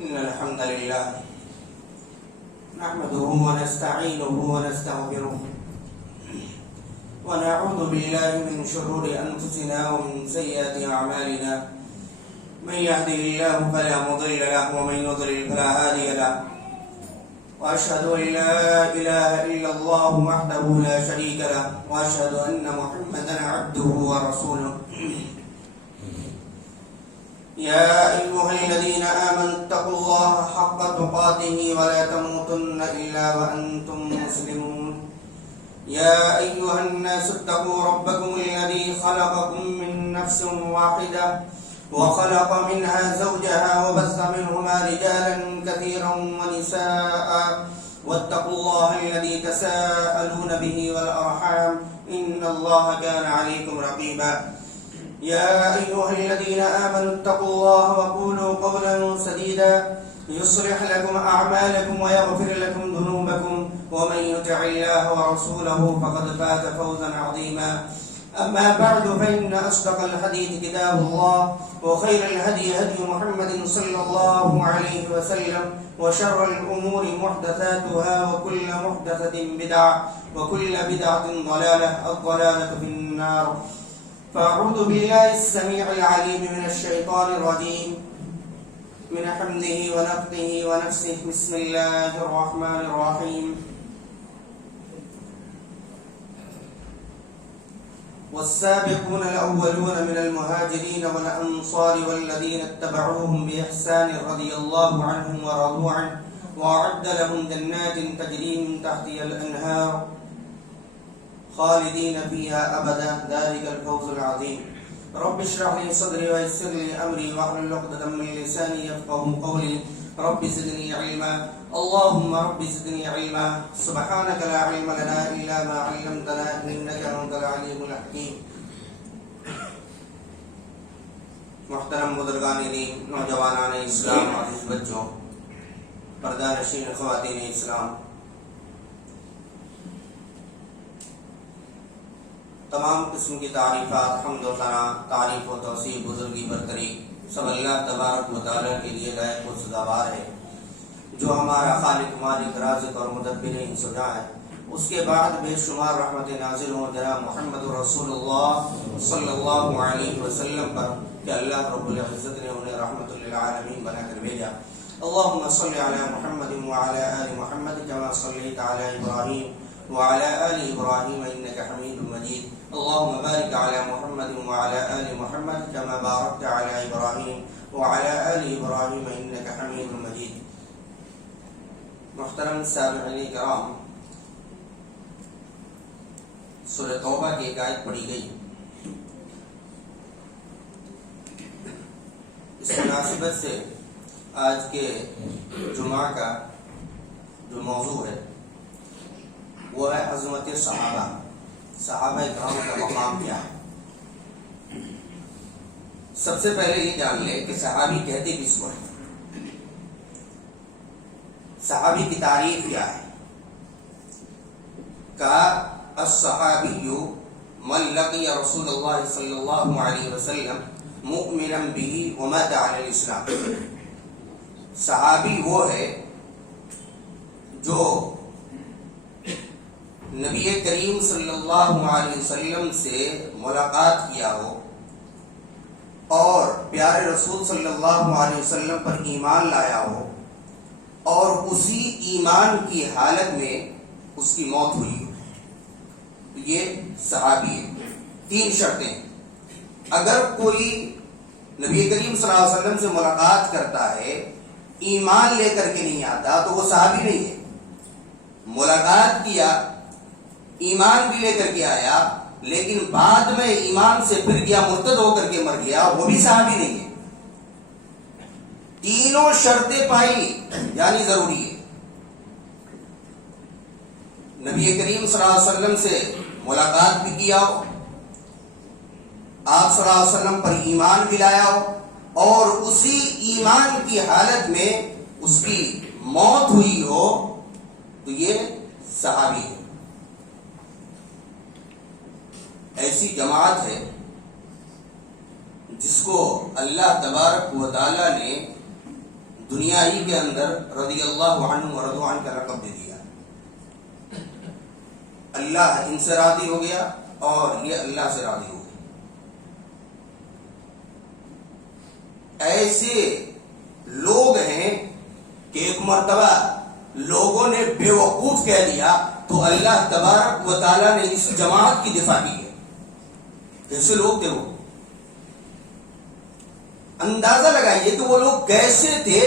إن الحمد لله نحمده ونستعينه ونستغفره ونعوذ بالله من شرور أنفسنا ومن سيئات أعمالنا من يهده الله فلا مضل له ومن يضلل فلا هادي له وأشهد أن لا إله إلا الله وحده لا شريك له وأشهد أن محمدا عبده ورسوله يا أيها الذين آمنوا اتقوا الله حق تقاته ولا تموتن إلا وأنتم مسلمون يا أيها الناس اتقوا ربكم الذي خلقكم من نفس واحدة وخلق منها زوجها وبث منهما رجالا كثيرا ونساء واتقوا الله الذي تساءلون به والأرحام إن الله كان عليكم رقيبا يا أيها الذين آمنوا اتقوا الله وقولوا قولا سديدا يصلح لكم أعمالكم ويغفر لكم ذنوبكم ومن يطع الله ورسوله فقد فاز فوزا عظيما أما بعد فإن أصدق الحديث كتاب الله وخير الهدي هدي محمد صلى الله عليه وسلم وشر الأمور محدثاتها وكل محدثة بدعة وكل بدعة ضلالة الضلالة في النار فأعوذ بالله السميع العليم من الشيطان الرجيم من حمده ونفخه ونفسه بسم الله الرحمن الرحيم والسابقون الأولون من المهاجرين والأنصار والذين اتبعوهم بإحسان رضي الله عنهم ورضوا عنه وأعد لهم جنات تجري من تحتها الأنهار خالدين فيها أبدا ذلك الفوز العظيم رب اشرح لي صدري ويسر لي أمري واحلل عقدة من لساني يفقهوا قولي رب زدني علما اللهم رب زدني علما سبحانك لا علم لنا إلا ما علمتنا إنك أنت العليم الحكيم. محترم بزرگان دین، نوجوانان اسلام، عزیز بچوں، پردہ نشین خواتین اسلام، تمام قسم کی تعریفات، حمد و ثنا، تعریف و توصیف، بزرگی برتری سب اللہ تبارک و تعالی کے لیے لائق و سزاوار ہے، جو ہمارا خالق، مالک، رازق اور مدبر سجا ہے. اس کے بعد بے شمار رحمت نازل ہوں جناب محمد رسول اللہ صلی اللہ علیہ وسلم پر کہ اللہ رب العزت نے انہیں رحمت للعالمین بنا کر بھیجا. اللهم صل على محمد وعلى آل محمد كما صليت على إبراهيم وعلى آل إبراهيم إنك حميد مجيد. اللهم بارك على محمد وعلى آل محمد كما باركت على إبراهيم وعلى آل إبراهيم إنك حميد مجيد. محترم سامعین کرام، سورہ توبہ کی ایک آیت پڑھی گئی. اس مناسبت سے آج کے جمعہ کا جو موضوع ہے وہ ہے عظمت صحابہ. صحابہ کرام کا مقام کیا ہے؟ سب سے پہلے یہ جان لیں کہ صحابی کہتے کس کو ہیں، صحابی کی تعریف کیا ہے. کہا الصحابی من لقی رسول اللہ صلی اللہ علیہ وسلم مؤمنا به ومات علی الاسلام. صحابی وہ ہے جو نبی کریم صلی اللہ علیہ وسلم سے ملاقات کیا ہو اور پیارے رسول صلی اللہ علیہ وسلم پر ایمان لایا ہو اور اسی ایمان کی حالت میں اس کی موت ہوئی ہو. یہ صحابی ہے. 3 شرطیں. اگر کوئی نبی کریم صلی اللہ علیہ وسلم سے ملاقات کرتا ہے ایمان لے کر کے نہیں آتا تو وہ صحابی نہیں ہے. ملاقات کیا، ایمان بھی لے کر کے آیا، لیکن بعد میں ایمان سے پھر گیا، مرتد ہو کر کے مر گیا، وہ بھی صحابی نہیں ہے. تینوں شرطیں پائی یعنی ضروری ہے. نبی کریم صلی اللہ علیہ وسلم سے ملاقات بھی کیا ہو، آپ صلی اللہ علیہ وسلم پر ایمان بھی لایا ہو اور اسی ایمان کی حالت میں اس کی موت ہوئی ہو تو یہ صحابی ہے. ایسی جماعت ہے جس کو اللہ تبارک و تعالی نے دنیا ہی کے اندر رضی اللہ عنہ ورضوا عنہ کا لقب دے دیا. اللہ ان سے راضی ہو گیا اور یہ اللہ سے راضی ہو گیا. ایسے لوگ ہیں کہ ایک مرتبہ لوگوں نے بے وقوف کہہ دیا تو اللہ تبارک و تعالی نے اس جماعت کی دفاع کی ہے. کیسے لوگ تھے وہ؟ اندازہ لگائیے کہ وہ لوگ کیسے تھے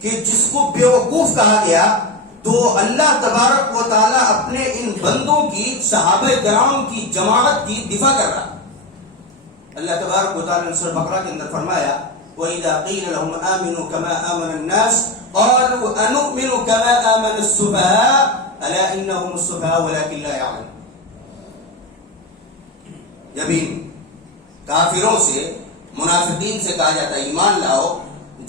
کہ جس کو بے وقوف کہا گیا تو اللہ تبارک و تعالی اپنے ان بندوں کی، صحابہ کرام کی جماعت کی دفاع کر رہا. اللہ تبارک و تعالی نے سورہ بقرہ کے اندر فرمایا وَإِذَا قِيلَ لَهُمْ آمِنُوا كَمَا آمَنَ النَّاسُ قَالُوا أَنُؤْمِنُ كَمَا آمَنَ السُّفَهَاءُ أَلَا إِنَّهُمُ السُّفَهَاءُ وَلَكِنْ لَا يَعْلَمُونَ. جب ان کافروں سے، منافقین سے کہا جاتا ہے ایمان لاؤ،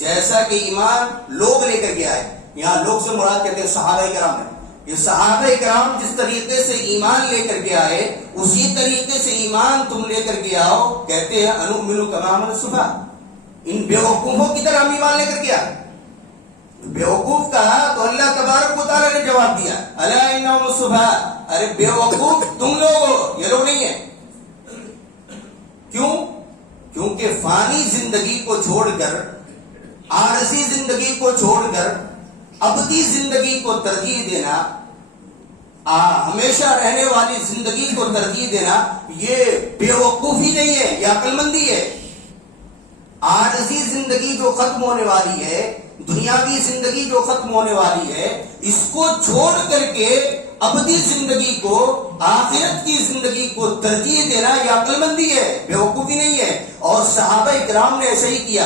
جیسا کہ ایمان لوگ لے کر کے آئے، یہاں لوگ سے مراد کہتے ہیں صحابہ کرام ہے. یہ صحابہ کرام جس طریقے سے ایمان لے کر کے آئے اسی طریقے سے ایمان تم لے کر کے آؤ. کہتے ہیں انؤمن کما آمن السفہاء. ان بیوقوفوں کی طرح ہم ایمان لے کر کے آئے. بیوقوف کہا تو اللہ تبارک و تعالی نے جواب دیا الا انہم السفہاء. ارے بیوقوف تم لوگ ہو، یہ لوگ نہیں ہیں. کیوں؟ کیونکہ فانی زندگی کو چھوڑ کر، عارضی زندگی کو چھوڑ کر ابدی زندگی کو ترجیح دینا، ہمیشہ رہنے والی زندگی کو ترجیح دینا، یہ بیوقوفی نہیں ہے، یہ عقل مندی ہے. عارضی زندگی جو ختم ہونے والی ہے، دنیاوی زندگی جو ختم ہونے والی ہے، اس کو چھوڑ کر کے ابدی زندگی کو آخرت کی زندگی کو ترجیح دینا یہ عقل مندی ہے، بیوقوفی نہیں ہے. اور صحابہ کرام نے ایسا ہی کیا.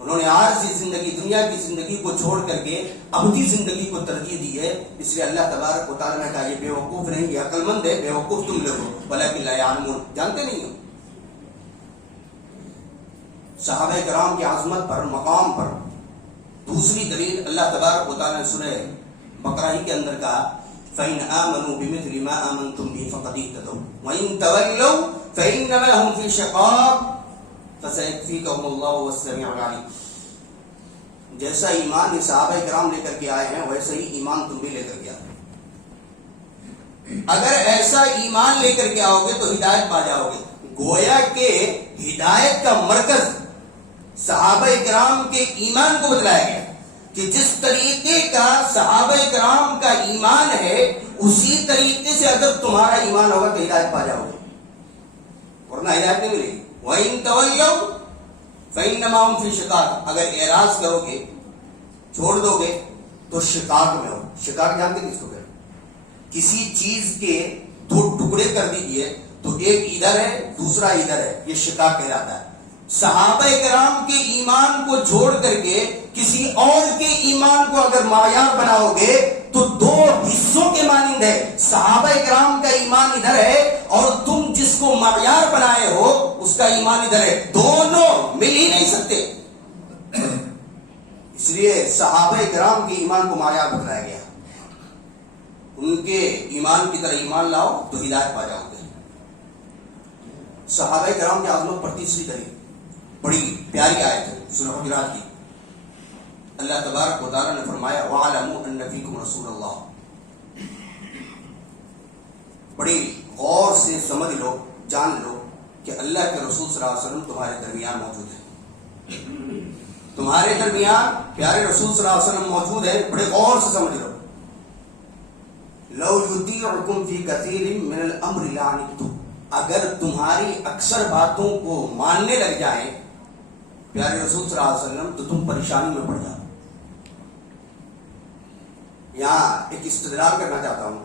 انہوں نے عارضی زندگی، دنیا کی زندگی کو چھوڑ کر کے ابدی زندگی کو ترجیح دی ہے. اس لیے اللہ تبارک و تعالیٰ نے کہا یہ بیوقوف نہیں، یہ عقل مند ہے. بیوقوف تم لوگ ہو ولکن لا یعلمون، جانتے نہیں ہو. صحابہ کرام کی عظمت پر، مقام پر دوسری دلیل اللہ تبارک و تعالیٰ نے سورہ بقرہ کے اندر کہا فَإِنْ آمَنُوا بِمِثْلِ مَا آمَنْتُمْ بِهِ فَقَدِ اهْتَدَوْا وَإِنْ تَوَلَّوْا فَإِنَّمَا هُمْ فِي شِقَاقٍ فَسَيَكْفِيكَهُمُ اللَّهُ هُوَ السَّمِيعُ الْعَلِيمُ. جیسا ایمان یہ صحابہ کرام لے کر کے آئے ہیں ویسا ہی ایمان تم بھی لے کر کے آئے. اگر ایسا ایمان لے کر کے آؤ گے تو ہدایت پا جاؤ گے. گویا کہ ہدایت کا مرکز صحابہ کرام کے ایمان کو بتلایا گیا کہ جس طریقے کا صحابہ کرام کا ایمان ہے اسی طریقے سے اگر تمہارا ایمان ہوگا تو ہدایت پا جاؤ گے، ورنہ ہدایت نہیں ملے گی. وَإِن تَوَلَّوْا فَإِنَّمَا هُمْ فِي شِقَاقٍ، اگر اعراض کرو گے، چھوڑ دو گے تو شقاق میں ہو. شقاق جانتے کس کو کہتے ہیں؟ کسی چیز کے دو ٹکڑے کر دیجئے تو ایک ادھر ہے دوسرا ادھر ہے، یہ شقاق کہلاتا ہے. صحابہ کرام کے ایمان کو چھوڑ کر کے کسی اور کے ایمان کو اگر معیار بناؤ گے تو دو حصوں کے مانند ہے. صحابہ کرام کا ایمان ادھر ہے اور تم جس کو معیار بنائے ہو اس کا ایمان ادھر ہے، دونوں مل ہی نہیں سکتے. اس لیے صحابہ کرام کے ایمان کو معیار بتلایا گیا. ان کے ایمان کی طرح ایمان لاؤ تو ہدایت پا جاؤ گے. صحابہ کرام کی عظمت پر تیسری دلیل بڑی پیاری آیت ہے سورہ حجرات کی. اللہ تبارک و تعالیٰ نے فرمایا وَاعْلَمُوا أَنَّ فِيكُمْ رَسُولَ اللَّهِ. بڑی غور سے سمجھ لو، جان لو کہ اللہ کے رسول صلی اللہ علیہ وسلم تمہارے درمیان موجود ہے. تمہارے درمیان پیارے رسول صلی اللہ علیہ وسلم موجود ہے. بڑے غور سے سمجھ لو. لَوْ يُطِيعُكُمْ فِي كَثِيرٍ مِّنَ الْأَمْرِ لَعَنِتُّمْ، اگر تمہاری اکثر باتوں کو ماننے لگ جائیں پیارے رسول صلی اللہ علیہ وسلم تو تم پریشانی میں پڑ جاؤ. یہاں ایک استدلال کرنا چاہتا ہوں.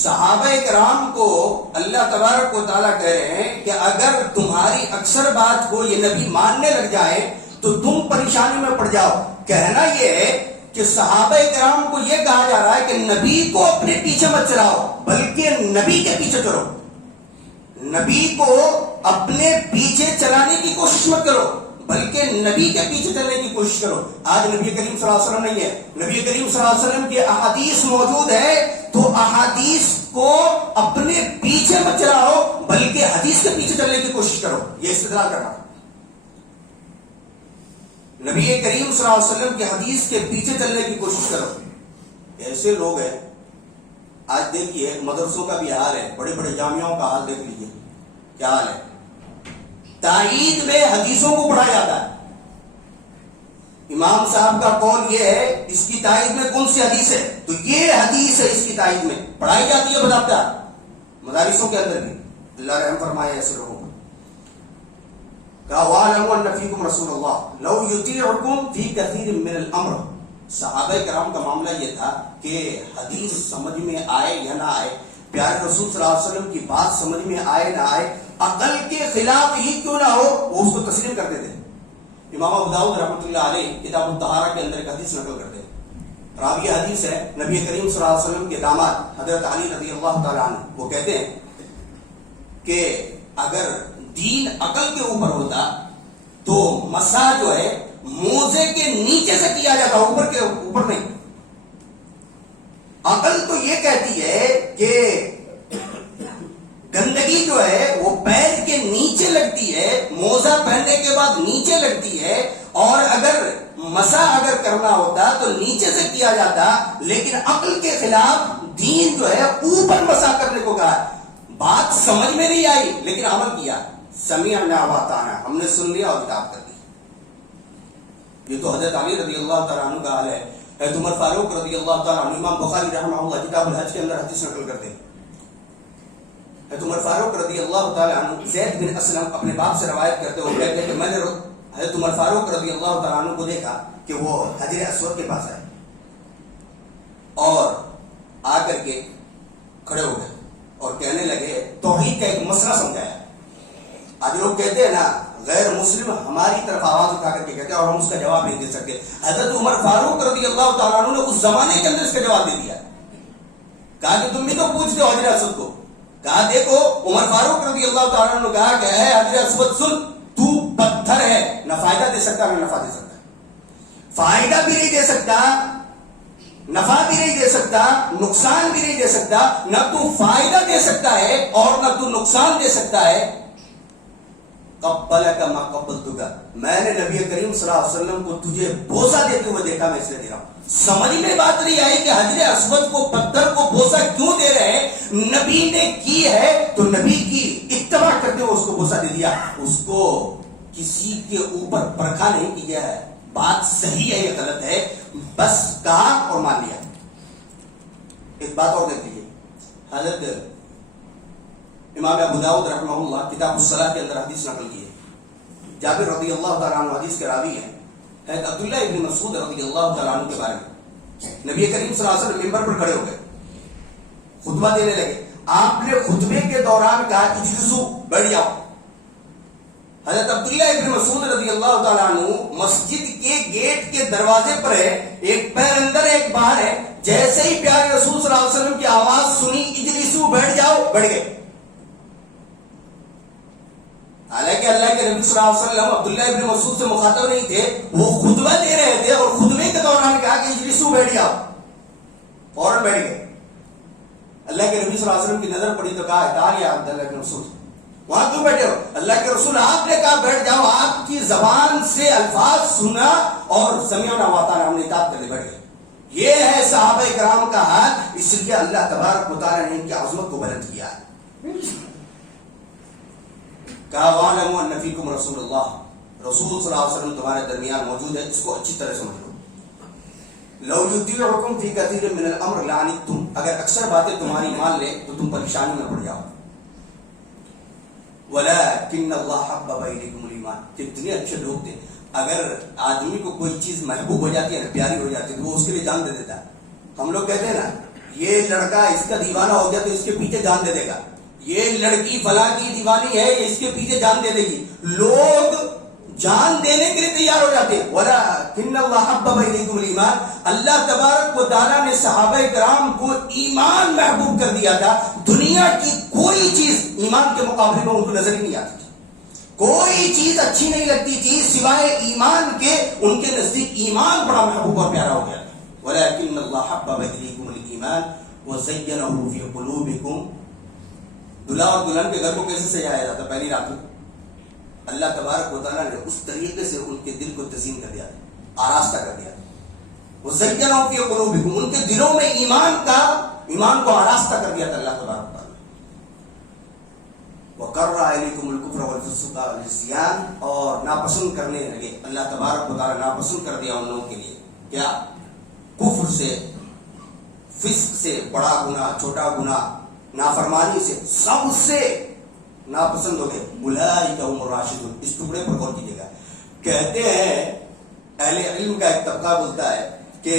صحابہ کرام کو اللہ تبارک و تعالیٰ کہہ رہے ہیں کہ اگر تمہاری اکثر بات کو یہ نبی ماننے لگ جائے تو تم پریشانی میں پڑ جاؤ. کہنا یہ ہے کہ صحابہ کرام کو یہ کہا جا رہا ہے کہ نبی کو اپنے پیچھے مت چلاؤ بلکہ نبی کے پیچھے چلو. نبی کو اپنے پیچھے چلانے کی کوشش مت کرو بلکہ نبی کے پیچھے چلنے کی کوشش کرو. آج نبی کریم صلی اللہ علیہ وسلم نہیں ہے، نبی کریم صلی اللہ علیہ وسلم کی احادیث موجود ہے تو احادیث کو اپنے پیچھے مت چلاؤ بلکہ حدیث کے پیچھے چلنے کی کوشش کرو. یہ استدلال کرنا. نبی کریم صلی اللہ علیہ وسلم کی حدیث کے پیچھے چلنے کی کوشش کرو. ایسے لوگ ہیں آج دیکھیے مدرسوں کا بھی حال ہے، بڑے بڑے جامعوں کا حال دیکھ لیجیے کیا حال ہے. تائید میں حدیثوں کو پڑھایا جاتا ہے. امام صاحب کا قول یہ ہے اس کی تائید میں کون سی حدیث ہے تو یہ حدیث ہے اس کی تائید میں پڑھائی جاتی ہے بتاتا مدارسوں کے اندر بھی. اللہ رحم فرمائے ایسے لوگوں کو. کہا وَاعْلَمُوا أَنَّ فِيكُمْ رَسُولَ اللَّهِ لَوْ يُطِيعُكُمْ فِي كَثِيرٍ مِّنَ الْأَمْرِ. صحابہ کرام کا معاملہ یہ تھا کہ حدیث سمجھ میں آئے یا نہ آئے، پیارے رسول صلی اللہ علیہ وسلم کی بات سمجھ میں آئے نہ آئے، عقل کے خلاف ہی کیوں نہ ہو وہ اس کو تسلیم کرتے تھے. امام ابو داؤد رحمۃ اللہ علیہ کتاب الطہارہ کے اندر ایک حدیث نقل کرتے ہیں. راوی حدیث ہے نبی کریم صلی اللہ علیہ وسلم کے داماد حضرت علی رضی اللہ تعالیٰ عنہ. وہ کہتے ہیں کہ اگر دین عقل کے اوپر ہوتا تو مسا جو ہے موزے کے نیچے سے کیا جاتا، اوپر کے اوپر نہیں. عقل تو یہ کہتی ہے کہ گندگی جو ہے وہ پیر کے نیچے لگتی ہے، موزہ پہننے کے بعد نیچے لگتی ہے، اور اگر مسا اگر کرنا ہوتا تو نیچے سے کیا جاتا. لیکن عقل کے خلاف دین جو ہے اوپر مسا کرنے کو کہا. بات سمجھ میں نہیں آئی لیکن عمل کیا. سمعنا واطعنا، ہم نے سن لیا اور اطاعت کر دی. یہ تو حضرت علی رضی اللہ تعالیٰ عنہ کا حال ہے. حضرت عمر فاروق رضی اللہ تعالیٰ عنہ، امام بخاری رحمہ اللہ کتاب الحج کے اندر حدیث نقل کرتے ہیں. حضرت عمر فاروق رضی اللہ تعالیٰ عنہ زید بن اسلم اپنے باپ سے روایت کرتے ہوئے کہتے ہیں کہ میں نے حضرت عمر فاروق رضی اللہ تعالیٰ عنہ کو دیکھا کہ وہ حجر اسود کے پاس آئے اور آ کر کے کھڑے ہو گئے اور کہنے لگے توحید کا ایک مسئلہ سمجھایا. آج لوگ کہتے ہیں نا غیر مسلم ہماری طرف آواز اٹھا کر کے کہتے ہیں اور ہم اس کا جواب نہیں دے سکتے. حضرت عمر فاروق رضی اللہ تعالیٰ عنہ نے اس زمانے کے اندر اس کا جواب دے دیا. کہا کہ تم بھی تو پوچھتے ہو حجر اسود کو. کہا دیکھو عمر فاروق رضی اللہ تعالیٰ عنہ نے کہا کہ اے حجر اسود سن، تو پتھر ہے، نہ فائدہ دے سکتا نہ نفع دے سکتا. فائدہ بھی نہیں دے سکتا، نفع بھی نہیں دے سکتا، نقصان بھی نہیں دے سکتا. نہ تو فائدہ دے سکتا ہے اور نہ تو نقصان دے سکتا ہے. قبلک ما قبلتک، میں نے نبی کریم صلی اللہ علیہ وسلم کو تجھے بوسہ دیتے ہوئے دیکھا، میں اس لیے دے رہا ہوں. سمجھ میں بات نہیں آئی کہ حجر اسود کو پتھر کو بوسہ کیوں دے رہے ہیں. نبی نے کی ہے تو نبی کی اتباع کرتے ہوئے اس کو بوسہ دے دیا. اس کو کسی کے اوپر پرکھا نہیں کیا ہے بات صحیح ہے یا غلط ہے، بس کہا اور مان لیا. ایک بات اور دیکھ لیجیے، حضرت امام ابو داؤد رحمہ اللہ کتاب الصلاۃ کے اندر حدیث نقل کی ہے. جابر رضی اللہ تعالیٰ عنہ حدیث کے راوی ہیں. عبداللہ ابن مسعود رضی اللہ تعالیٰ عنہ کے بارے میں نبی کریم صلی اللہ علیہ وسلم ممبر پر کھڑے ہو گئے، خطبہ دینے لگے. آپ نے خطبے کے دوران کہا اجلسو، بیٹھ جاؤ. حضرت عبداللہ ابن مسعود رضی اللہ تعالیٰ عنہ مسجد کے گیٹ کے دروازے پر ہے، ایک پیر اندر ایک باہر ہے. جیسے ہی پیارے رسول صلی اللہ علیہ وسلم کی آواز سنی اجلسو، بیٹھ جاؤ، بیٹھ گئے. حالانکہ اللہ کے نبی صلی اللہ علیہ وسلم عبداللہ ابن مسعود سے مخاطب نہیں تھے، وہ خطبہ دے رہے تھے اور خطبے کے دوران کہا کہ اجلسو، بیٹھ جاؤ، فوراً بیٹھ گئے. اللہ کے نبی صلی اللہ علیہ وسلم کی نظر پڑی تو کہا تعال یا عبداللہ ابن مسعود، وہاں کیوں بیٹھے ہو؟ اللہ کے رسول آپ نے کہا بیٹھ جاؤ، آپ کی زبان سے الفاظ سنا اور سمعنا واطعنا، ہم نے اطاعت کر لی، بیٹھ گئے. یہ ہے صحابہ کرام کا حال. اس لیے اللہ تبارک و تعالیٰ نے ان کی عظمت کو بلند کیا ہے. کہا وَاعْلَمُوا أَنَّ فِيكُمْ رَسُولَ اللَّهِ، رسول صلی اللہ علیہ وسلم تمہارے درمیان موجود ہے، اس کو اچھی طرح سمجھ لو. لَوْ يُطِيعُكُمْ فِي كَثِيرٍ مِّنَ الْأَمْرِ لَعَنِتُّمْ، اگر اکثر باتیں تمہاری مان لے تو تم پریشانی میں پڑ جاؤ. وَلَكِنَّ اللَّهَ حَبَّبَ إِلَيْكُمُ الْإِيمَانَ، کتنے اچھے لوگ تھے. اگر آدمی کو کوئی چیز محبوب ہو جاتی ہے نا، پیاری ہو جاتی ہے، تو وہ اس کے لیے جان دے دیتا ہے. ہم لوگ کہتے ہیں نا یہ لڑکا اس کا دیوانہ ہو گیا تو اس کے پیچھے جان دے دے گا، یہ لڑکی فلاں کی دیوانی ہے اس کے پیچھے جان دے دے گی. لوگ جان دینے کے لیے تیار ہو جاتے ہیں. وَلَكِنَّ اللَّهَ حَبَّبَ إِلَيْكُمُ الْإِيمَانَ، اللہ تبارک و تعالیٰ نے صحابہ کرام کو ایمان محبوب کر دیا تھا. دنیا کی کوئی چیز ایمان کے مقابلے میں ان کو نظر ہی نہیں آتی تھی. کوئی چیز اچھی نہیں لگتی تھی سوائے ایمان کے. ان کے نزدیک ایمان بڑا محبوب اور پیارا ہو گیا تھا. وَلَكِنَّ اللَّهَ حَبَّبَ إِلَيْكُمُ الْإِيمَانَ وَزَيَّنَهُ فِي قُلُوبِكُمْ. دلہا اور دلہن کے گھر کو کیسے سجایا جاتا؟ پہلی رات میں اللہ تبارک و تعالیٰ نے اس طریقے سے ان کے دل کو تزئین کر دیا تھا، آراستہ کر دیا تھا. وَزَيَّنَهُ فِي قُلُوبِكُمْ، ان کے دلوں میں ایمان کو آراستہ کر دیا تھا اللہ تبارک و تعالیٰ. وَقَرَّ عَلَيْكُمُ الْكُفْرَ وَالْفُسُوقَ وَالْعِصْيَانَ، اور ناپسند کرنے لگے. اللہ تبارک و تعالیٰ ناپسند کر دیا ان لوگوں کے لیے کیا؟ کفر سے، فسق سے، بڑا گناہ، چھوٹا گناہ، نافرمانی سے، سب سے ناپسند ہو گئے. اولئک هم الراشدون. اس ٹکڑے پر غور کیجیے گا. کہتے ہیں اہل علم کا ایک طبقہ بولتا ہے کہ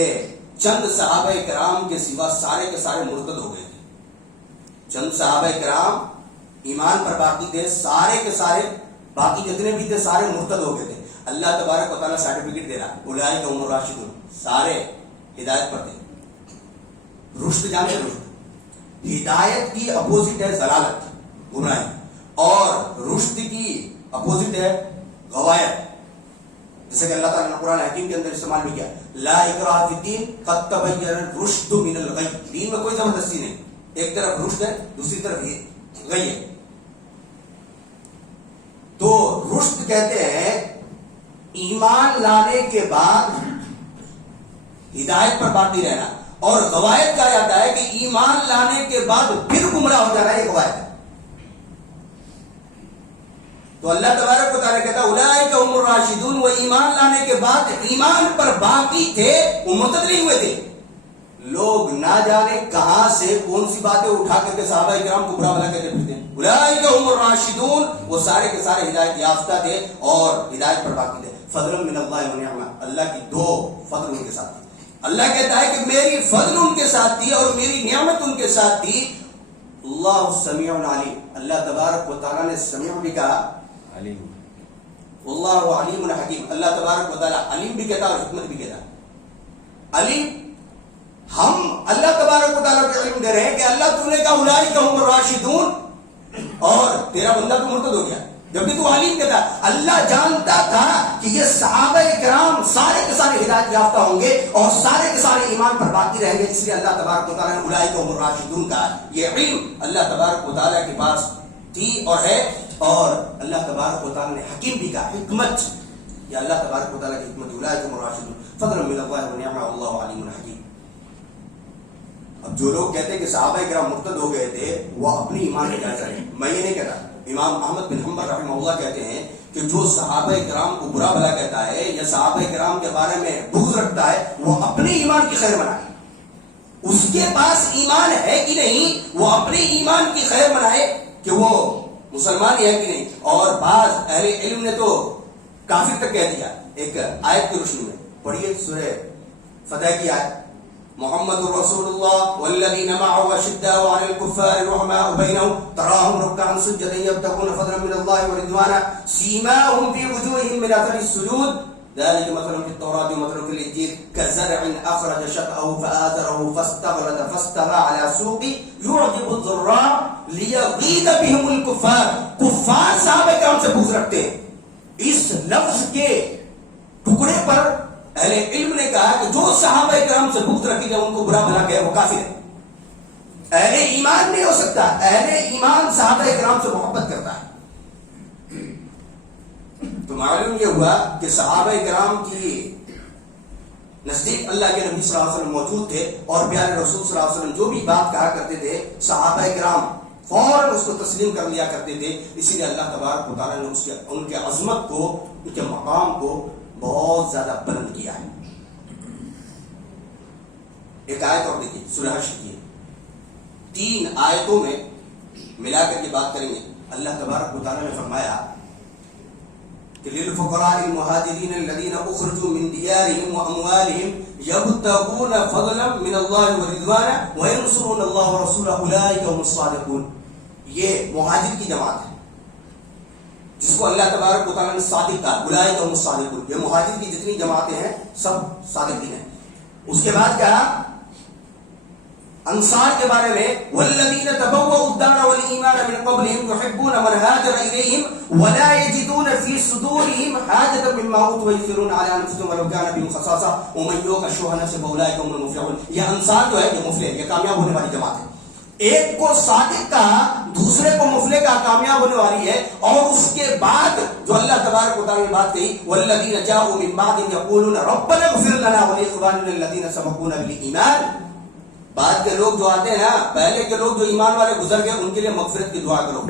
چند صحابہ کرام کے سوا سارے کے سارے مرتد ہو گئے تھے. چند صحابہ کرام ایمان پر باقی تھے، سارے کے سارے باقی جتنے بھی تھے سارے مرتد ہو گئے تھے. اللہ تبارک و تعالیٰ سرٹیفکیٹ دے رہا، اولئک هم الراشدون، سارے ہدایت پر تھے. رشد جانتے؟ رشد ہدایت کی اپوزٹ ہے ضلالت، گمراہی، اور رشد کی اپوزٹ ہے غوایت. جیسے کہ اللہ تعالیٰ نے قرآن حکیم کے اندر استعمال بھی کیا، لا اکراہ فی الدین قد تبین الرشد من الغی. دین میں کوئی زبردستی نہیں، ایک طرف رشد ہے دوسری طرف غی ہے. تو رشد کہتے ہیں ایمان لانے کے بعد ہدایت پر باقی رہنا، اور غوایت کہا جاتا ہے کہ ایمان لانے کے بعد پھر گمراہ ہو جانا، یہ غوایت ہے. تو اللہ تبارک و تعالیٰ کہتا ہے اولئک هم الراشدون، وہ ایمان لانے کے بعد ایمان پر باقی تھے، وہ مرتد نہیں ہوئے تھے. لوگ نہ جانے کہاں سے کون سی باتیں اٹھا کر کے صحابہ کرام کو برا بھلا کہتے پھرتے ہیں. اولئک هم الراشدون، وہ سارے کے سارے ہدایت یافتہ تھے اور ہدایت پر باقی تھے. فضل من اللہ و نعمہ، اللہ کی دو فضل ان کے ساتھ تھے. اللہ کہتا ہے کہ میری فضل ان کے ساتھ تھی اور میری نعمت ان کے ساتھ تھی. اللہ سمیع علیم، اللہ تبارک و تعالیٰ نے سمیع بھی کہا، علیم، اللہ علیم حکیم. اللہ تبارک و تعالیٰ علیم بھی کہتا اور حکمت بھی کہتا. علیم، ہم اللہ تبارک و تعالیٰ کو علم دے رہے ہیں کہ اللہ تو نے کہا اولئک هم الراشدون اور تیرا بندہ تو مرتد ہو گیا، جبکہ تو علیم کہتا. اللہ جانتا تھا کہ یہ صحابہ کرام سارے کے سارے ہدایت یافتہ ہوں گے اور سارے کے سارے ایمان پر باقی رہیں گے، اس لیے اللہ تبارک و تعالیٰ نے اولئک هم الراشدون کہا. یہ علم اللہ تبارک و تعالیٰ کے پاس تھی اور ہے، اور اللہ تبارک و تعالیٰ نے حکیم بھی کہا، حکمت. یہ اللہ تبارک و تعالیٰ کی حکمت، اولئک هم الراشدون فضلا من اللہ ونعمہ واللہ علیم حکیم. اب جو لوگ کہتے ہیں کہ صحابہ کرام مرتد ہو گئے تھے وہ اپنی ایمان کا جائزہ لیں، میں یہ نہیں کہتا. امام احمد بن حنبل رحمہ اللہ کہتے ہیں کہ جو صحابہ کرام کو برا بھلا کہتا ہے یا صحابہ کرام کے بارے میں بغض رکھتا ہے وہ اپنے ایمان کی خیر منائے. اس کے پاس ایمان ہے کہ نہیں، وہ اپنے ایمان کی خیر منائے کہ وہ مسلمان ہے کہ نہیں. اور بعض اہل علم نے تو کافر تک کہہ دیا. ایک آیت کی روشنی میں پڑھیے سورہ فتح کی آیت، محمد رسول اللہ والذین معه اشداء على الكفار رحماء بینهم تراهم رکعا سجدا یبتغون فضلا من اللہ ورضوانا سیماهم في وجوههم من اثر السجود ذلك مثل في التوراة ومثل في الانجیل كزرع اخرج شطأه فآزره فاستغلظ فاستوى على سوقه يعجب الزراع ليغيظ بهم الكفار. کفار صحابہ کرام سے بغض رکھتے ہیں. اس لفظ کے ٹکڑے پر اہل علم نے کہا کہ جو صحابہ کرام سے بغض رکھی جائے ان کو برا بھلا کہے وہ کافر ہے. اہل ایمان نہیں ہو سکتا. اہل ایمان صحابہ کرام سے محبت کرتا ہے. تو معلوم یہ ہوا کہ صحابہ کرام کی نزدیک اللہ کے نبی صلی اللہ علیہ وسلم موجود تھے اور پیارے رسول صلی اللہ علیہ وسلم جو بھی بات کہا کرتے تھے صحابہ کرام فوراً اس کو تسلیم کر لیا کرتے تھے. اسی لیے اللہ تبارک و تعالیٰ نے ان کے عظمت کو، ان کے مقام کو بہت زیادہ بلند کیا ہے. ایک آیت اور دیکھیے سورہ حشر کی 3 آیتوں میں ملا کر کے بات کریں گے. اللہ تبارک و تعالیٰ نے فرمایا کہ للفقراء المہاجرین الذین اخرجوا من دیارہم واموالہم یبتغون فضلا من اللہ ورضوانا وینصرون اللہ ورسولہ اولئک هم الصادقون. یہ مہاجر کی جماعت ہے جس کو اللہ تبارک و تعالیٰ نے صادق کہا، اولئک هم الصادقون. یہ مہاجر کی جتنی جماعتیں ہیں سب صادقین ہیں. اس کے بعد کہا انصار کے بارے میں والذین تبوؤوا الدار والایمان من قبلهم يحبون من هاجر الیہم ولا یجدون فی صدورهم حاجة مما اوتوا ويؤثرون على انفسهم ولو كان بهم خصاصة ومن يوق شح نفسه فاولئک هم المفلحون. یہ انصار جو ہے یہ مفلح، یہ کامیاب ہونے والی جماعت ہے. ایک کو صادق کہا، دوسرے کو مفلح کہا، کامیاب ہونے والی ہے. اور اس کے بعد جو اللہ تبارک و تعالیٰ نے بات کہی والذین جاءوا من بعدهم يقولون ربنا اغفر لنا ولاخواننا الذین سبقونا بالایمان. بعد کے لوگ جو آتے ہیں نا، پہلے کے لوگ جو ایمان والے گزر گئے ان کے لیے مغفرت کی دعا کرو.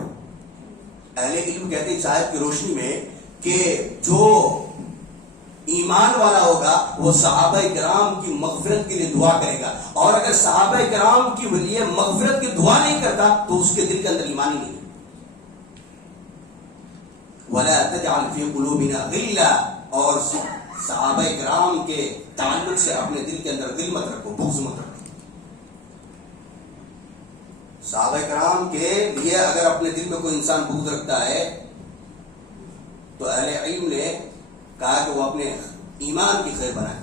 اہل علم کہتے ہیں اس آیت کی روشنی میں کہ جو ایمان والا ہوگا وہ صحابہ کرام کی مغفرت کے لیے دعا کرے گا، اور اگر صحابہ کرام کی لیے مغفرت کی دعا نہیں کرتا تو اس کے دل کے اندر ایمان ہی نہیں. وَلَا تَجْعَلْ فِي قُلُوبِنَا غِلًّا، اور صحابہ کرام کے تعلق سے اپنے دل کے اندر غل مت رکھو، بغض مت رکھو. صحابہ کرام کے لیے اگر اپنے دل میں کوئی انسان بغض رکھتا ہے تو اہل علم نے کہا کہ وہ اپنے ایمان کی خیر بنائے.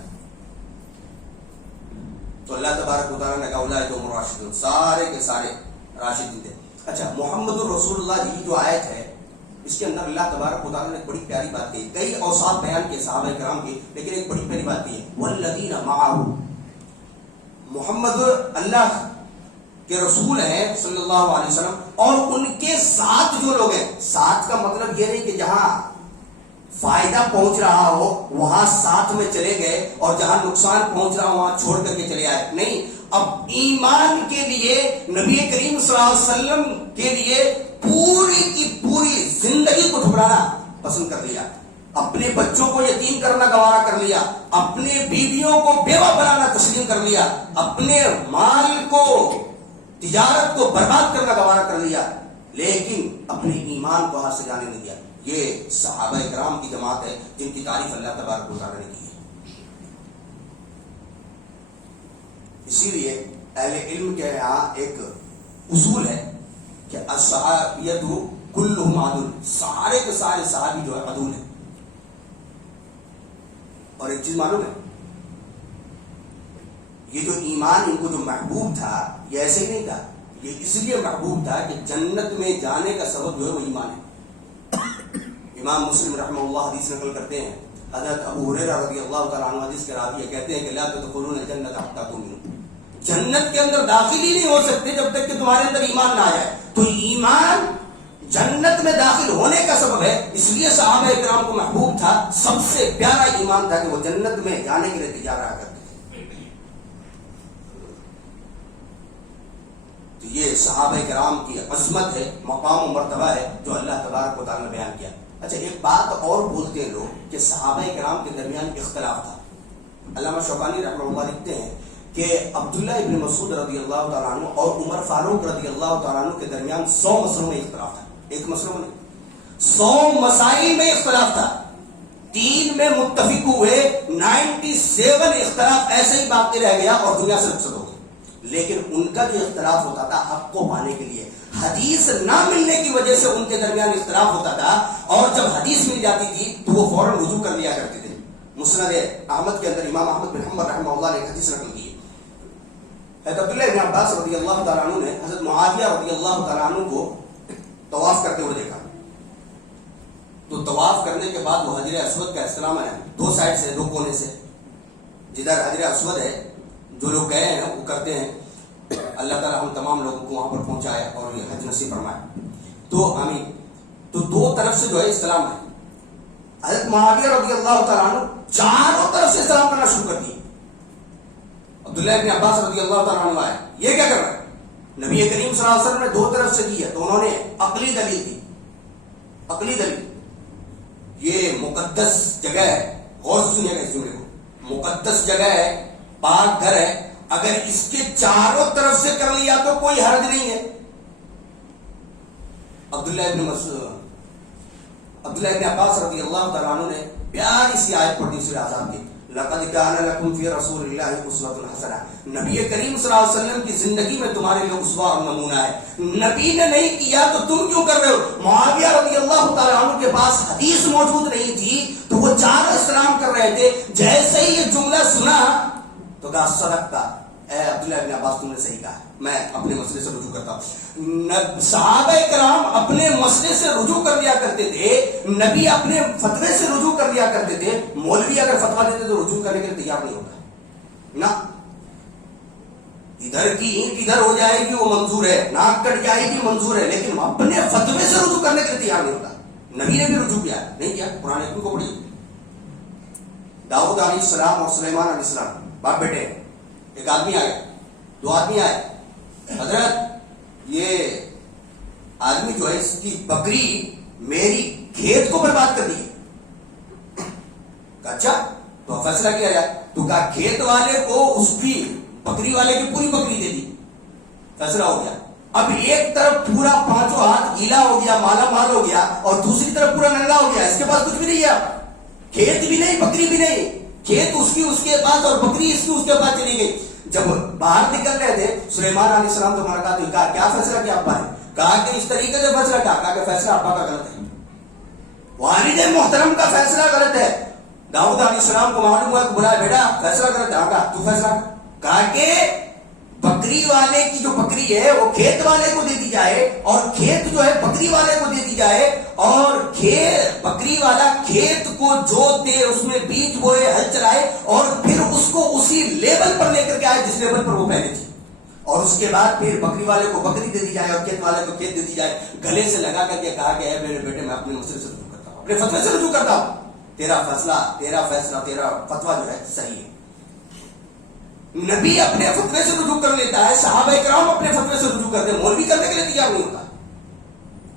تو اللہ تبارک و تعالیٰ نے کہا اولئک هم الراشدون، سارے کے سارے راشدین تھے. اچھا، محمد الرسول اللہ کی جو آیت ہے اس کے اندر اللہ تبارک و تعالیٰ نے بڑی پیاری بات کی. کئی اوصاف بیان کیے صحابہ کرام کی، لیکن ایک بڑی پیاری بات کی ہے والذین معه. محمد اللہ کے رسول ہیں صلی اللہ علیہ وسلم، اور ان کے ساتھ جو لوگ ہیں، ساتھ کا مطلب یہ نہیں کہ جہاں فائدہ پہنچ رہا ہو وہاں ساتھ میں چلے گئے اور جہاں نقصان پہنچ رہا ہو وہاں چھوڑ کر کے چلے آئے. نہیں، اب ایمان کے لیے نبی کریم صلی اللہ علیہ وسلم کے لیے پوری کی پوری زندگی کو ٹھکرانا پسند کر لیا، اپنے بچوں کو یتیم کرنا گوارا کر لیا، اپنے بیویوں کو بیوہ بنانا تسلیم کر لیا، اپنے مال کو، تجارت کو برباد کرنا گوارا کر لیا، لیکن اپنے ایمان کو ہاتھ سے جانے نہیں دیا. یہ صحابہ کرام کی جماعت ہے جن کی تعریف اللہ تبارک و تعالیٰ نے کی ہے. اسی لیے اہل علم کے یہاں ایک اصول ہے کہ الصحابیۃ کلہم عدول، سارے کے سارے صحابی جو ہے عدول ہیں. اور ایک چیز معلوم ہے، یہ جو ایمان ان کو جو محبوب تھا یہ ایسے ہی نہیں تھا، یہ اس لیے محبوب تھا کہ جنت میں جانے کا سبب جو ہے وہ ایمان ہے. امام مسلم رحمہ اللہ حدیث نقل کرتے ہیں، حضرت ابو ہریرہ رضی اللہ تعالیٰ عنہ حدیث کے راوی کہتے ہیں کہ لا تدخلون الجنۃ حتى تؤمنوا، جنت کے اندر داخل ہی نہیں ہو سکتے جب تک کہ تمہارے اندر ایمان نہ آ جائے. تو ایمان جنت میں داخل ہونے کا سبب ہے، اس لیے صحابہ کرام کو محبوب تھا، سب سے پیارا ایمان تھا کہ وہ جنت میں جانے کے لیے تیار رہا کرتے تھے. تو یہ صحابہ کرام کی عظمت ہے، مقام و مرتبہ ہے جو اللہ تبارک و تعالیٰ نے بیان کیا. اچھا ایک بات اور بولتے ہیں لوگ کہ صحابہ کرام کے درمیان اختلاف تھا. علامہ شوکانی رحمہ اللہ لکھتے ہیں کہ عبداللہ ابن مسعود رضی اللہ تعالیٰ عنہ اور عمر فاروق رضی اللہ تعالیٰ عنہ کے درمیان 100 مسئلوں میں اختلاف تھا. ایک مسئلوں میں 100 مسائل میں اختلاف تھا. 3 میں متفق ہوئے، 97 اختلاف ایسے ہی باقی رہ گیا اور دنیا سے رخصت ہو گئی. لیکن ان کا جو اختلاف ہوتا تھا حق کو پانے کے لیے، حدیث نہ ملنے کی وجہ سے ان کے درمیان اختلاف ہوتا تھا، اور جب حدیث مل جاتی تھی تو وہ فوراً رجوع کر لیا کرتے تھے. مسند احمد کے اندر امام احمد بن حنبل رحمہ اللہ نے ایک حدیث نقل کی ہے. حضرت عبداللہ بن عباس رضی اللہ تعالیٰ عنہ نے حضرت معاویہ رضی اللہ تعالیٰ عنہ کو طواف کرتے ہوئے دیکھا. تو طواف کرنے کے بعد وہ حجر اسود کا استلام ہے، 2 سائڈ سے، 2 کونے سے، جدھر حجر اسود ہے جو لوگ گئے ہیں وہ کرتے ہیں. اللہ تعالیٰ ہم تمام لوگوں کو وہاں پر پہنچائے اور یہ حج نصیب فرمائے. تو آمین. تو 2 طرف سے جو ہے استلام ہے. حضرت معاویہ رضی اللہ تعالیٰ عنہ چاروں طرف سے استلام کرنا شروع کر دیا. عبداللہ ابن عباس رضی اللہ تعالیٰ عنہ آئے، یہ کیا کر رہا ہے؟ نبی کریم صلی اللہ علیہ وسلم نے 2 طرف سے کی ہے، تو انہوں نے عقلی دلیل دی. عقلی دلیل، یہ مقدس جگہ ہے، غور سے سنیے گا اس جملے کو، مقدس جگہ ہے، پاک گھر ہے، اگر اس کے چاروں طرف سے کر لیا تو کوئی حرج نہیں ہے. عبداللہ ابن عباس رضی اللہ تعالیٰ عنہ نے پیاری سی آیت پڑھی سورہ احزاب کی، لقد کان لکم فی رسول اللہ اسوۃ حسنہ. نبی کریم صلی اللہ علیہ وسلم کی زندگی میں تمہارے لیے اسوہ اور نمونہ ہے. نبی نے نہیں کیا تو تم کیوں کر رہے ہو؟ معاویہ رضی اللہ تعالیٰ عنہ کے پاس حدیث موجود نہیں تھی تو وہ چاروں استلام کر رہے تھے. جیسے ہی یہ جملہ سنا تو کہا صدقتا، اے عبداللہ ابن عباس تم نے صحیح کہا، میں اپنے مسئلے سے رجوع کرتا ہوں. صحابہ کرام اپنے مسئلے سے رجوع کر لیا کرتے تھے، نبی اپنے فتوے سے رجوع کر لیا کرتے تھے. مولوی اگر فتوا دیتے تو رجوع کرنے کے لیے تیار نہیں ہوتا نا. ادھر کی اینٹ ادھر ہو جائے گی وہ منظور ہے، ناک کٹ جائے گی منظور ہے، لیکن اپنے فتوے سے رجوع کرنے کے لیے تیار نہیں ہوتا. نبی نے بھی رجوع کیا نہیں کیا؟ قرآن حکیم کو پڑھیے. داؤد علیہ السلام اور سلیمان علیہ السلام باپ بیٹے، ایک آدمی آئے، 2 آدمی آئے، حضرت یہ آدمی جو ہے اس کی بکری میری کھیت کو برباد کر دی. اچھا تو فیصلہ کیا جائے؟ تو کہا کھیت والے کو اس کی بکری والے کی پوری بکری دے دی. فیصلہ ہو گیا. اب ایک طرف پورا 5 ہاتھ گیلا ہو گیا، مالا مال ہو گیا، اور دوسری طرف پورا ننگا ہو گیا. اس کے پاس کچھ بھی نہیں ہے، کھیت بھی نہیں، بکری بھی نہیں. کھیت اس کے پاس اور بکری اس کے پاس چلی گئی. جب باہر نکل رہے تھے سلیمان علیہ السلام تو ملاقات ہوئی. کہا کیا فیصلہ کیا ابا نے؟ کہا کہ اس طریقے سے فیصلہ کہا کہ فیصلہ ابا کا غلط ہے، والد محترم کا فیصلہ غلط ہے. داؤد علیہ السلام کو معلوم ہوا کہ بلا بیٹا فیصلہ غلط ہے. کہا تو فیصلہ. کہا کہ بکری والے کی جو بکری ہے وہ کھیت والے کو دے دی جائے، اور کھیت جو ہے بکری والے کو دے دی جائے، اور بکری والا کھیت کو جوت دے، اس میں بیج بوئے، ہل چلائے، اور پھر اس کو اسی لیبل پر لے کر کے آئے جس لیبل پر وہ پہلے تھی. اور اس کے بعد پھر بکری والے کو بکری دے دی جائے اور کھیت والے کو کھیت دے دی جائے. گلے سے لگا کر کے کہا کہ اے میرے بیٹے میں اپنے مسئلے سے رجوع کرتا ہوں، اپنے فتوے سے رجوع کرتا ہوں. تیرا فیصلہ تیرا فتویٰ جو ہے صحیح ہے. نبی اپنے فتوے سے رجوع کر لیتا ہے، صحابہ کرام اپنے فتوے سے رجوع کرتے ہیں. مولوی کرنے کے لیے تیار نہیں ہوتا.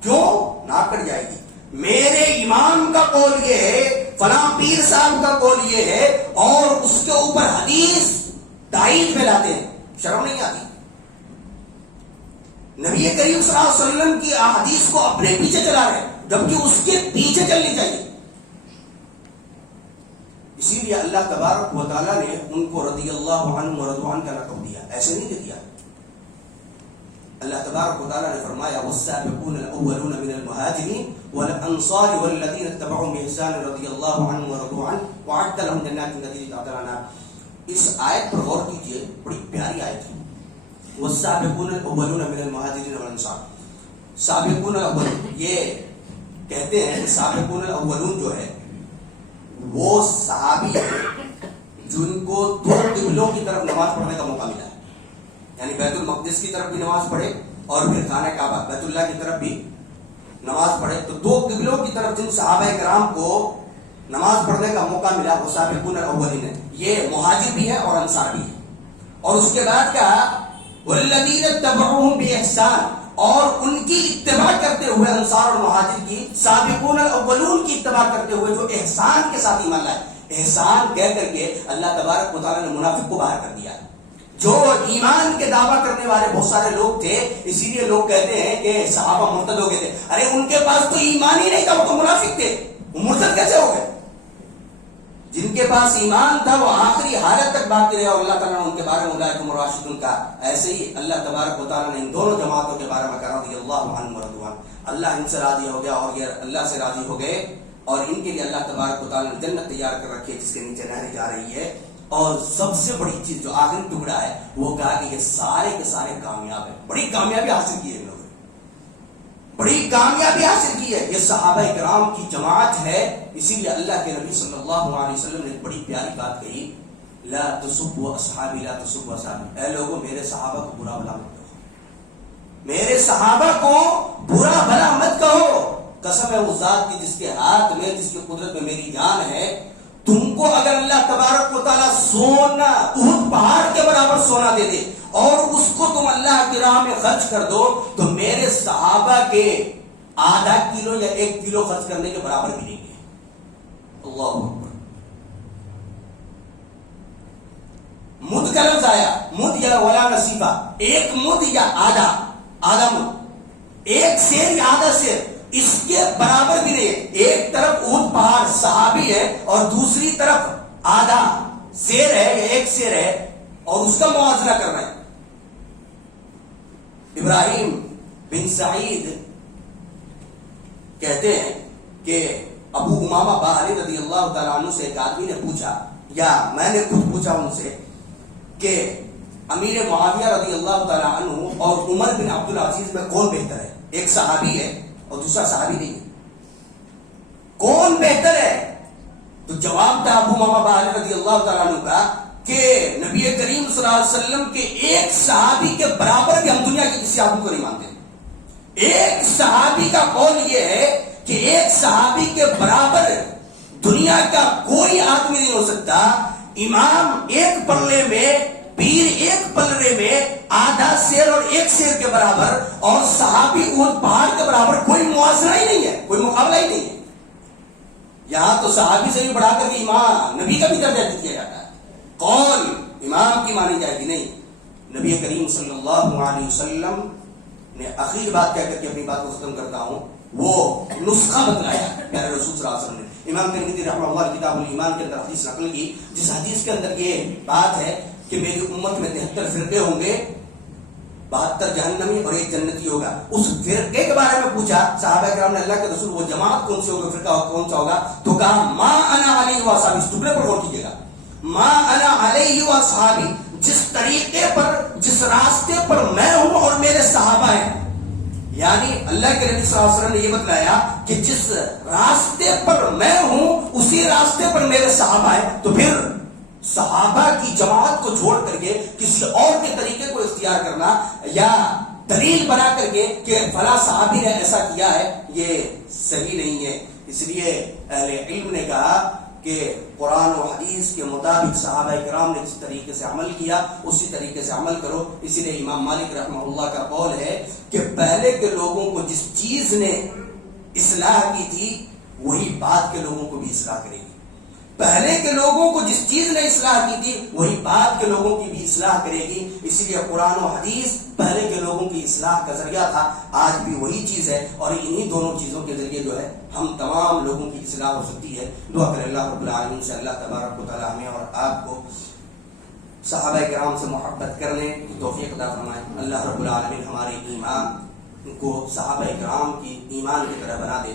کیوں؟ ناک کٹ جائے گی. میرے امام کا قول یہ ہے، فلاں پیر صاحب کا قول یہ ہے، اور اس کے اوپر حدیث تائید میں لاتے ہیں. شرم نہیں آتی؟ نبی کریم صلی اللہ علیہ وسلم کی احادیث کو اپنے پیچھے چلا رہے ہیں، جبکہ اس کے پیچھے چلنی چاہیے. اسی اسی لیے اللہ تبارک و تعالیٰ نے ان کو رضی اللہ عنہ ورضوا عنہ کا لقب دیا. ایسے نہیں دیا. اللہ تبارک و تعالیٰ نے فرمایا والسابقون الاولون من المهاجرین والانصار والذین اتبعوهم بإحسان رضی اللہ عنہ ورضوا عنہ وأعد لهم جنات تجری تحتها الأنہار. اس آیت پر غور کیجئے, بڑی پیاری آیت ہے. والسابقون الاولون من المهاجرین والانصار. سابقون الاولون, یہ کہتے ہیں کہ سابقون الاولون جو ہے وہ صحابی جن کو دو قبلوں کی طرف نماز پڑھنے کا موقع ملا ہے. یعنی بیت المقدس کی طرف بھی نماز پڑھے اور پھر خانہ کعبہ بیت اللہ کی طرف بھی نماز پڑھے. تو دو قبلوں کی طرف جن صحابہ کرام کو نماز پڑھنے کا موقع ملا وہ سابقون الاولین ہے. یہ مہاجر بھی ہے اور انصار بھی ہے. اور اس کے بعد کہا والذین اتبعوهم بإحسان, اور ان کی اتباع کرتے ہوئے انصار اور مہاجر کی, سابقون الاولون کی اتباع کرتے ہوئے جو احسان کے ساتھ ایمان لائے. احسان کہہ کر کے اللہ تبارک و تعالیٰ نے منافق کو باہر کر دیا. جو ایمان کے دعویٰ کرنے والے بہت سارے لوگ تھے, اسی لیے لوگ کہتے ہیں کہ صحابہ مرتد ہو گئے تھے. ارے ان کے پاس تو ایمان ہی نہیں تھا, وہ تو منافق تھے, وہ مرتد کیسے ہو گئے؟ جن کے پاس ایمان تھا وہ آخری حالت تک باقی رہے اور اللہ تعالیٰ نے ان کے بارے میں اولئک الراشدون کا. ایسے ہی اللہ تبارک و تعالیٰ نے ان دونوں جماعتوں کے بارے میں کہا رضی اللہ عنہم ورضوا عنہ. اللہ ان سے راضی ہو گیا اور یہ اللہ سے راضی ہو گئے, اور ان کے لیے اللہ تبارک و تعالیٰ نے جنت تیار کر رکھی ہے جس کے نیچے نہریں جا رہی ہے. اور سب سے بڑی چیز جو آخری ٹکڑا ہے وہ کہا کہ یہ سارے کے سارے کامیاب ہیں. بڑی کامیابی حاصل کی ہے ان لوگوں نے, بڑی کامیابی حاصل کی ہے. یہ صحابہ کرام کی جماعت ہے. اسی لیے اللہ کے نبی صلی اللہ علیہ وسلم نے ایک بڑی پیاری بات کہی, لا تسبوا اصحابی لا تسبوا اصحابی. اے لوگوں میرے صحابہ کو برا بھلا مت کہو, میرے صحابہ کو برا بھلا مت کہو. قسم ہے اس ذات کی جس کے ہاتھ میں, جس کی قدرت میں میری جان ہے, تم کو اگر اللہ تبارک و تعالیٰ سونا احد پہاڑ کے برابر سونا دے دے اور اس کو تم اللہ کی راہ میں خرچ کر دو تو میرے صحابہ کے آدھا کلو یا 1 کلو خرچ کرنے کے برابر بھی نہیں ہے. اللہ اکبر. مد کا لفظ آیا, مد یا ولا نصیبہ, 1 مد یا آدھا مد, 1 سیر یا آدھا سیر, اس کے برابر بھی نہیں ہے. ایک طرف احد پہاڑ صحابی ہے اور دوسری طرف آدھا سیر ہے یا 1 سیر ہے, اور اس کا موازنہ کرنا ہے. ابراہیم بن سعید کہتے ہیں کہ ابو امامہ باہلی رضی اللہ تعالیٰ عنہ سے ایک آدمی نے پوچھا, یا میں نے خود پوچھا ان سے, کہ امیر معاویہ رضی اللہ تعالیٰ عنہ اور عمر بن عبد العزیز میں کون بہتر ہے؟ ایک صحابی ہے اور دوسرا صحابی نہیں ہے, کون بہتر ہے؟ تو جواب تھا ابو امامہ باہلی رضی اللہ تعالیٰ عنہ کا کہ نبی کریم صلی اللہ علیہ وسلم کے ایک صحابی کے برابر بھی ہم دنیا کے کسی آدمی کو نہیں مانتے. ایک صحابی کا قول یہ ہے کہ ایک صحابی کے برابر دنیا کا کوئی آدمی نہیں ہو سکتا. امام ایک پلے میں, پیر ایک پلڑے میں, آدھا سیر اور 1 سیر کے برابر, اور صحابی احد پہاڑ کے برابر. کوئی موازنہ ہی نہیں ہے, کوئی مقابلہ ہی نہیں ہے. یہاں تو صحابی سے بھی بڑھا کر کے امام نبی کا بھی درجہ دیا جاتا ہے. قول امام کی مانی جائے گی نہیں. نبی کریم صلی اللہ علیہ وسلم نے آخری بات کہہ کر کے اپنی بات کو ختم کرتا ہوں, وہ نسخہ بتلایا پیارے رسول صلی اللہ علیہ وسلم نے. امام ترمذی رحمہ اللہ کتاب الایمان کے اندر حدیث نقل کی, جس حدیث کے اندر یہ بات ہے کہ میری امت میں 73 فرقے ہوں گے, 72 جہنمی اور 1 جنتی ہوگا. اس فرقے کے بارے میں پوچھا صحابہ کرام نے, اللہ کے رسول وہ جماعت کون سی ہوگا, فرقہ کون سا ہوگا؟ تو کہا ما انا علیہ و اصحابی. اس ٹکڑے پر غور کیجیے گا, ما انا علیہ و اصحابی, جس طریقے پر, جس راستے پر میں ہوں اور میرے صحابہ ہیں. یعنی اللہ کے نبی صلی اللہ علیہ وسلم نے یہ بتلایا کہ جس راستے پر میں ہوں اسی راستے پر میرے صحابہ ہیں. تو پھر صحابہ کی جماعت کو چھوڑ کر کے کسی اور کے طریقے کو اختیار کرنا یا دلیل بنا کر کے کہ فلاں صحابی نے ایسا کیا ہے, یہ صحیح نہیں ہے. اس لیے اہل علم نے کہا کہ قرآن و حدیث کے مطابق صحابہ کرام نے جس طریقے سے عمل کیا اسی طریقے سے عمل کرو. اسی لیے امام مالک رحمہ اللہ کا قول ہے کہ پہلے کے لوگوں کو جس چیز نے اصلاح کی تھی وہی بعد کے لوگوں کو بھی اصلاح کرے گی. پہلے کے لوگوں کو جس چیز نے اصلاح کی تھی وہی بعد کے لوگوں کی بھی اصلاح کرے گی. اسی لیے قرآن و حدیث پہلے کے لوگوں کی اصلاح کا ذریعہ تھا, آج بھی وہی چیز ہے, اور انہی دونوں چیزوں کے ذریعے جو ہے ہم تمام لوگوں کی اصلاح ہو سکتی ہے. دعا کریں اللہ رب العالمین سے, اللہ تبارک و تعالیٰ ہمیں اور آپ کو صحابہ کرام سے محبت کرنے کی توفیق عطا فرمائے. اللہ رب العالمین ہمارے ایمان کو صحابہ کرام کی ایمان کی طرح بنا دے.